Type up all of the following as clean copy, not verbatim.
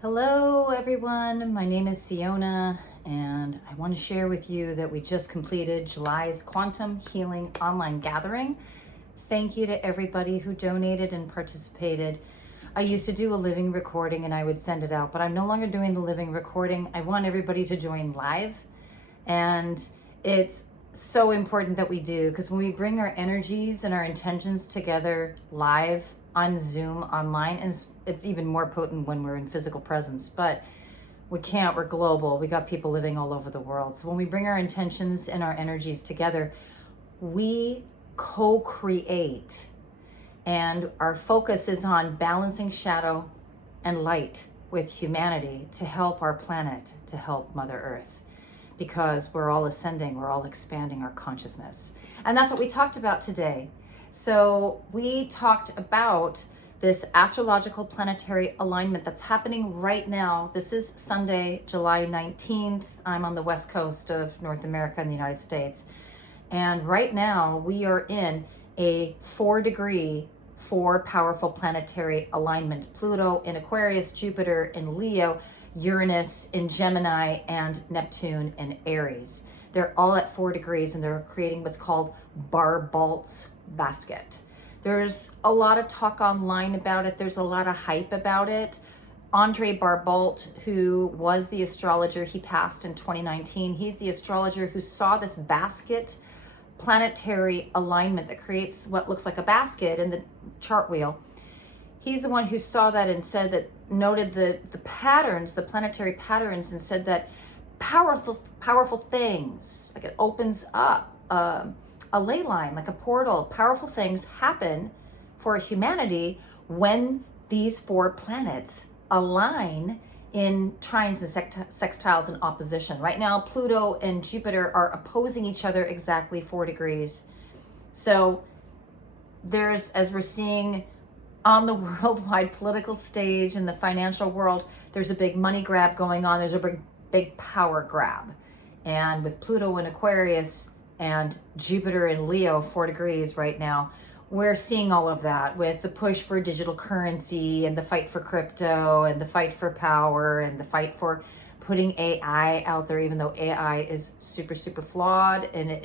Hello everyone, my name is Siona and I want to share with you that we just completed July's Quantum Healing Online Gathering. Thank you to everybody who donated and participated. I used to do a living recording and I would send it out, but I'm no longer doing the living recording. I want everybody to join live, and it's so important that we do, because when we bring our energies and our intentions together live on Zoom online, and it's even more potent when we're in physical presence, but we can't, we're global. We got people living all over the world. So when we bring our intentions and our energies together, we co-create, and our focus is on balancing shadow and light with humanity to help our planet, to help Mother Earth, because we're all ascending, we're all expanding our consciousness. And that's what we talked about today. So we talked about this astrological planetary alignment that's happening right now. This is Sunday, July 19th. I'm on the west coast of North America in the United States. And right now we are in a 4-degree, 4 powerful planetary alignment. Pluto in Aquarius, Jupiter in Leo, Uranus in Gemini, and Neptune in Aries. They're all at 4 degrees and they're creating what's called Barbault's basket. There's a lot of talk online about it. There's a lot of hype about it. Andre Barbault, who was the astrologer, he passed in 2019. He's the astrologer who saw this basket planetary alignment that creates what looks like a basket in the chart wheel. He's the one who saw that and said that, noted the patterns, the planetary patterns, and said that powerful things, like it opens up a ley line, like a portal. Powerful things happen for humanity when these 4 planets align in trines and sextiles and opposition. Right now, Pluto and Jupiter are opposing each other exactly 4 degrees. So there's, as we're seeing on the worldwide political stage in the financial world, there's a big money grab going on. There's a big power grab. And with Pluto in Aquarius and Jupiter in Leo, 4 degrees right now, we're seeing all of that with the push for digital currency and the fight for crypto and the fight for power and the fight for putting AI out there, even though AI is super flawed, and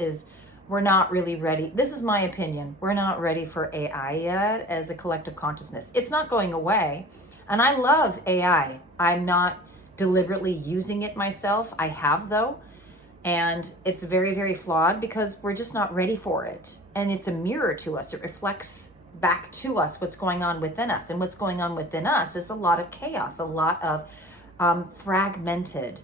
we're not really ready. This is my opinion. We're not ready for AI yet as a collective consciousness. It's not going away. And I love AI. I'm not deliberately using it myself. I have, though. And it's very flawed because we're just not ready for it. And it's a mirror to us. It reflects back to us what's going on within us. And what's going on within us is a lot of chaos, a lot of fragmented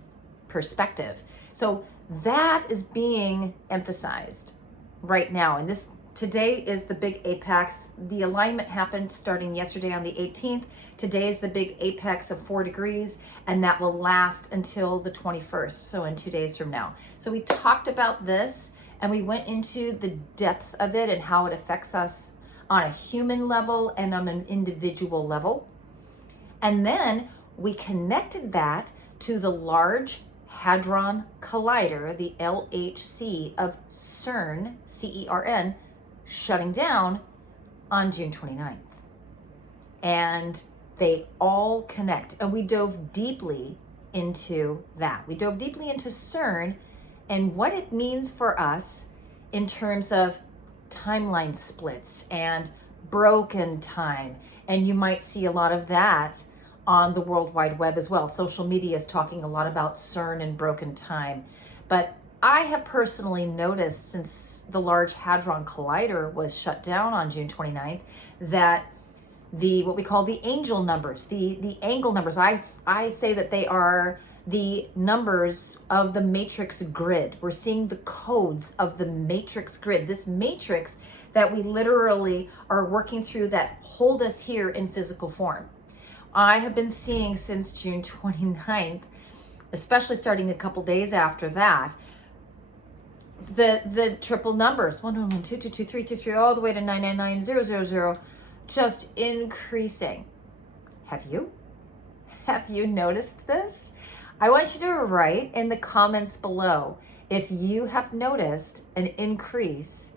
perspective. So that is being emphasized right now. And today is the big apex. The alignment happened starting yesterday on the 18th. Today is the big apex of 4 degrees, and that will last until the 21st, so in 2 days from now. So we talked about this, and we went into the depth of it and how it affects us on a human level and on an individual level. And then we connected that to the Large Hadron Collider, the LHC of CERN, CERN, shutting down on June 29th. And they all connect. And we dove deeply into that. We dove deeply into CERN and what it means for us in terms of timeline splits and broken time. And you might see a lot of that on the World Wide Web as well. Social media is talking a lot about CERN and broken time. But I have personally noticed, since the Large Hadron Collider was shut down on June 29th, that what we call the angel numbers, the angle numbers, I say that they are the numbers of the matrix grid. We're seeing the codes of the matrix grid, this matrix that we literally are working through that hold us here in physical form. I have been seeing since June 29th, especially starting a couple days after that, the triple numbers, 111, 222, 323, all the way to 999, 000, just increasing. Have you noticed this? I want you to write in the comments below if you have noticed an increase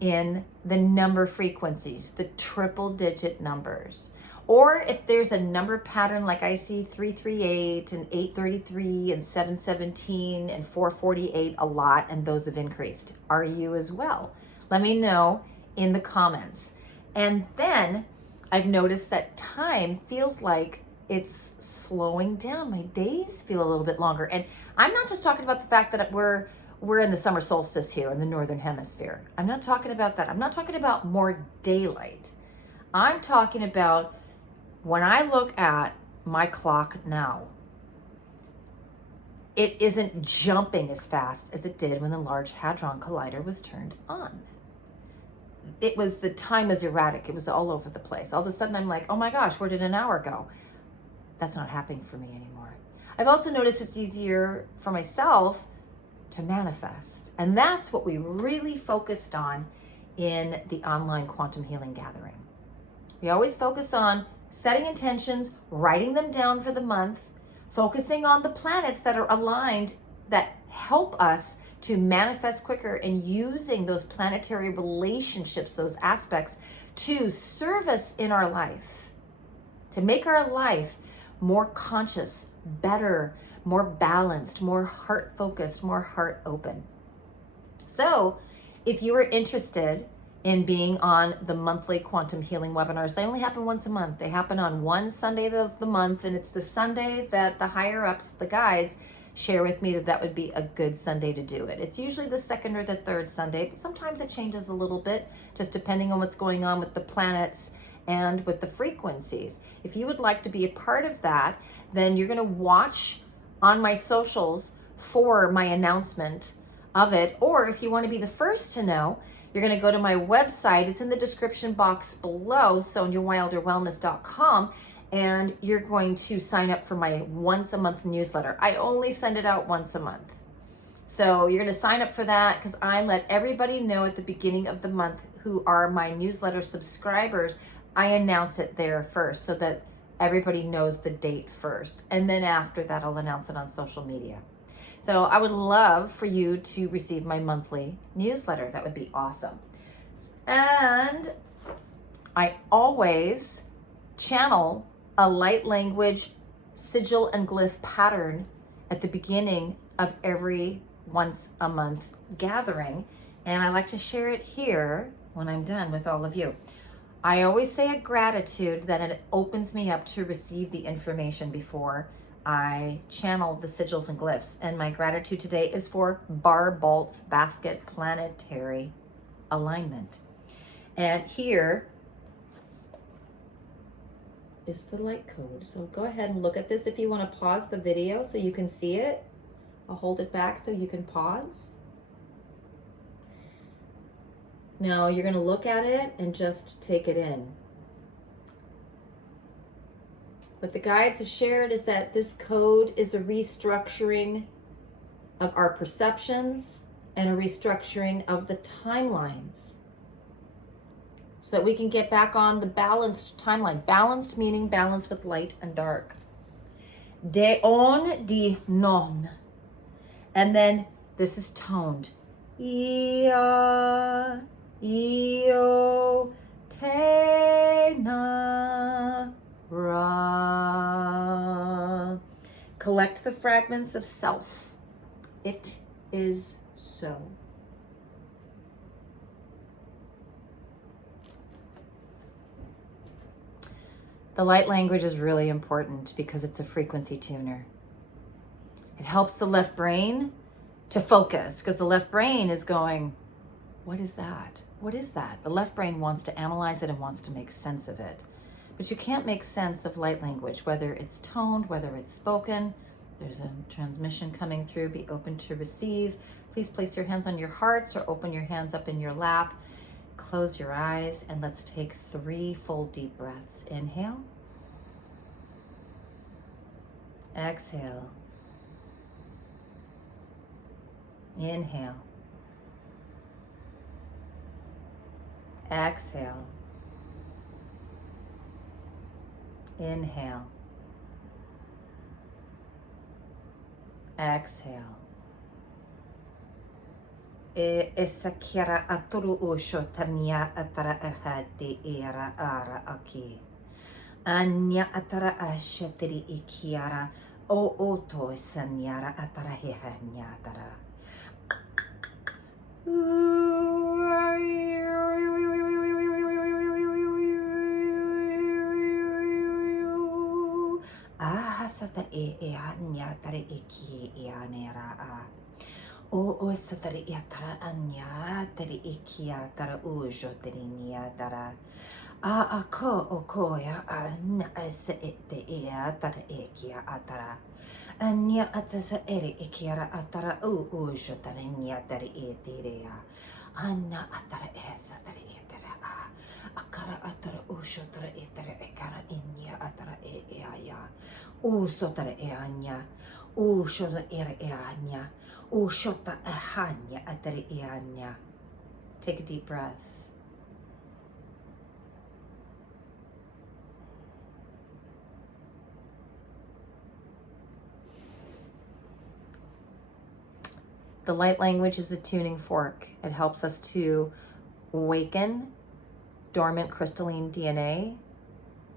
in the number frequencies, the triple digit numbers, Or if there's a number pattern like I see 338 and 833 and 717 and 448 a lot, and those have increased. Are you as well? Let me know in the comments. And then I've noticed that time feels like it's slowing down. My days feel a little bit longer. And I'm not just talking about the fact that we're in the summer solstice here in the Northern Hemisphere. I'm not talking about that. I'm not talking about more daylight. I'm talking about when I look at my clock now, it isn't jumping as fast as it did when the Large Hadron Collider was turned on. The time was erratic. It was all over the place. All of a sudden I'm like, oh my gosh, where did an hour go? That's not happening for me anymore. I've also noticed it's easier for myself to manifest. And that's what we really focused on in the online quantum healing gathering. We always focus on setting intentions, writing them down for the month, focusing on the planets that are aligned that help us to manifest quicker, and using those planetary relationships, those aspects, to serve us in our life, to make our life more conscious, better, more balanced, more heart focused, more heart open. So if you are interested in being on the monthly quantum healing webinars, they only happen once a month. They happen on one Sunday of the month, and it's the Sunday that the higher ups, the guides, share with me that would be a good Sunday to do it. It's usually the second or the third Sunday, but sometimes it changes a little bit, just depending on what's going on with the planets and with the frequencies. If you would like to be a part of that, then you're going to watch on my socials for my announcement of it. Or if you want to be the first to know, you're going to go to my website. It's in the description box below, syonawilderwellness.com, and you're going to sign up for my once a month newsletter. I only send it out once a month. So you're going to sign up for that, because I let everybody know at the beginning of the month who are my newsletter subscribers. I announce it there first so that everybody knows the date first. And then after that, I'll announce it on social media. So I would love for you to receive my monthly newsletter. That would be awesome. And I always channel a light language sigil and glyph pattern at the beginning of every once a month gathering. And I like to share it here when I'm done with all of you. I always say a gratitude that it opens me up to receive the information before I channel the sigils and glyphs. And my gratitude today is for Barbault's basket planetary alignment. And here is the light code. So go ahead and look at this. If you want to pause the video so you can see it, I'll hold it back so you can pause. Now you're going to look at it and just take it in. What the guides have shared is that this code is a restructuring of our perceptions and a restructuring of the timelines, so that we can get back on the balanced timeline. Balanced meaning balance with light and dark. De on di non. And then this is toned. Ia, io, te, na, ra. Collect the fragments of self. It is so. The light language is really important because it's a frequency tuner. It helps the left brain to focus, because the left brain is going, what is that? What is that? The left brain wants to analyze it and wants to make sense of it. But you can't make sense of light language, whether it's toned, whether it's spoken. There's a transmission coming through. Be open to receive. Please place your hands on your hearts or open your hands up in your lap. Close your eyes and let's take 3 full deep breaths. Inhale. Exhale. Inhale. Exhale. Inhale. Exhale. Esakira aturu usho tania atara ahadi era ara aki. Anya atara ashetiri ikiara. O oto sanyara atara hehanya atara. Sata anya tare iki anera a. O satare yatara anya tare iki atara ujo tare niatara. A ko o ko ya na se ete tara iki atara. Anya atasa ere ikiara atara ujo tare niatare etirea. Anna atara tare etera a. Akara atara ujo tare etera ekara inya atara eaya. Sotara eanya, shota era eanya, shota ahanya atari eanya. Take a deep breath. The light language is a tuning fork. It helps us to awaken dormant crystalline DNA,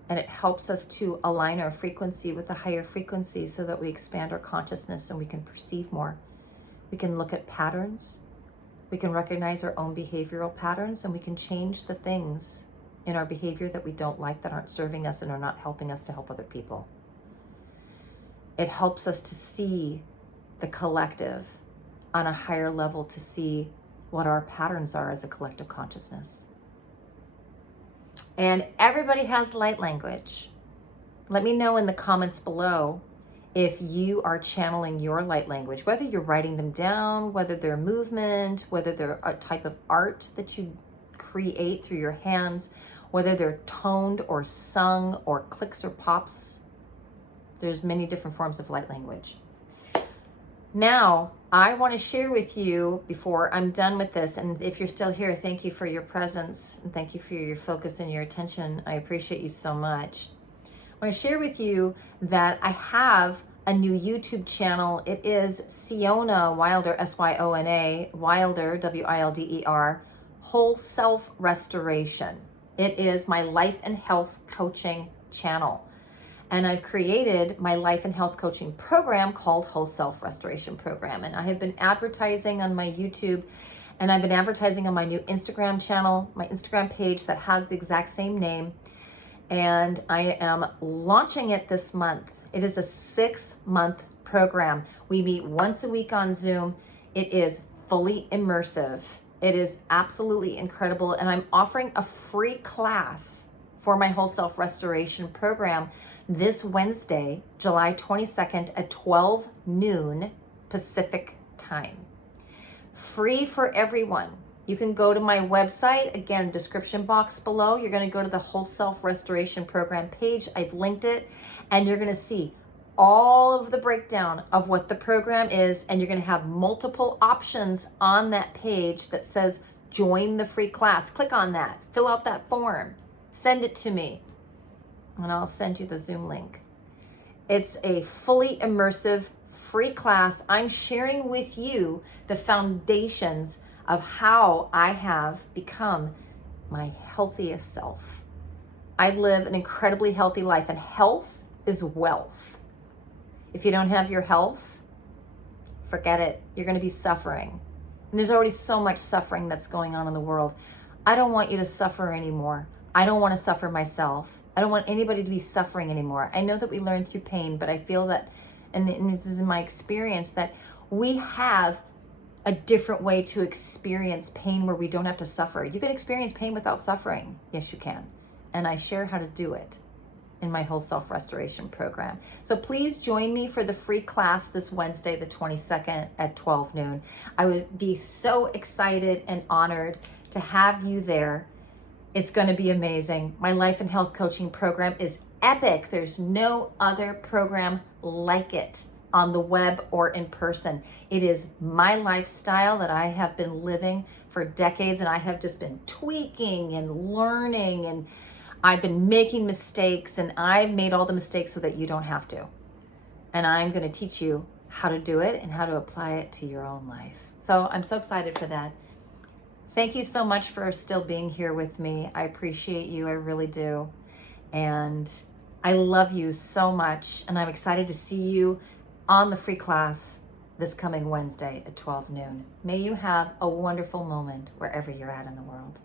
and it helps us to align our frequency with a higher frequency so that we expand our consciousness and we can perceive more. We can look at patterns. We can recognize our own behavioral patterns, and we can change the things in our behavior that we don't like, that aren't serving us and are not helping us to help other people. It helps us to see the collective on a higher level, to see what our patterns are as a collective consciousness. And everybody has light language. Let me know in the comments below if you are channeling your light language, whether you're writing them down, whether they're movement, whether they're a type of art that you create through your hands, whether they're toned or sung or clicks or pops. There's many different forms of light language. Now, I want to share with you before I'm done with this, and if you're still here, thank you for your presence and thank you for your focus and your attention. I appreciate you so much. I want to share with you that I have a new YouTube channel. It is Syonawilder, Syona, Wilder, Wilder, Whole Self Restoration. It is my life and health coaching channel. And I've created my life and health coaching program called Whole Self Restoration Program. And I have been advertising on my YouTube, and I've been advertising on my new Instagram channel, my Instagram page that has the exact same name. And I am launching it this month. It is a 6-month program. We meet once a week on Zoom. It is fully immersive. It is absolutely incredible. And I'm offering a free class for my Whole Self Restoration Program this Wednesday, July 22nd at 12 noon Pacific time. Free for everyone. You can go to my website, again, description box below. You're going to go to the Whole Self Restoration Program page. I've linked it, and you're going to see all of the breakdown of what the program is, and you're going to have multiple options on that page that says join the free class. Click on that, fill out that form, send it to me, and I'll send you the Zoom link. It's a fully immersive free class. I'm sharing with you the foundations of how I have become my healthiest self. I live an incredibly healthy life, and health is wealth. If you don't have your health, forget it. You're going to be suffering. And there's already so much suffering that's going on in the world. I don't want you to suffer anymore. I don't want to suffer myself. I don't want anybody to be suffering anymore. I know that we learn through pain, but I feel that, and this is in my experience, that we have a different way to experience pain where we don't have to suffer. You can experience pain without suffering. Yes, you can. And I share how to do it in my Whole Self Restoration Program. So please join me for the free class this Wednesday, the 22nd at 12 noon. I would be so excited and honored to have you there. It's going to be amazing. My life and health coaching program is epic. There's no other program like it on the web or in person. It is my lifestyle that I have been living for decades, and I have just been tweaking and learning, and I've been making mistakes, and I've made all the mistakes so that you don't have to. And I'm going to teach you how to do it and how to apply it to your own life. So I'm so excited for that. Thank you so much for still being here with me. I appreciate you. I really do. And I love you so much, and I'm excited to see you on the free class this coming Wednesday at 12 noon. May you have a wonderful moment wherever you're at in the world.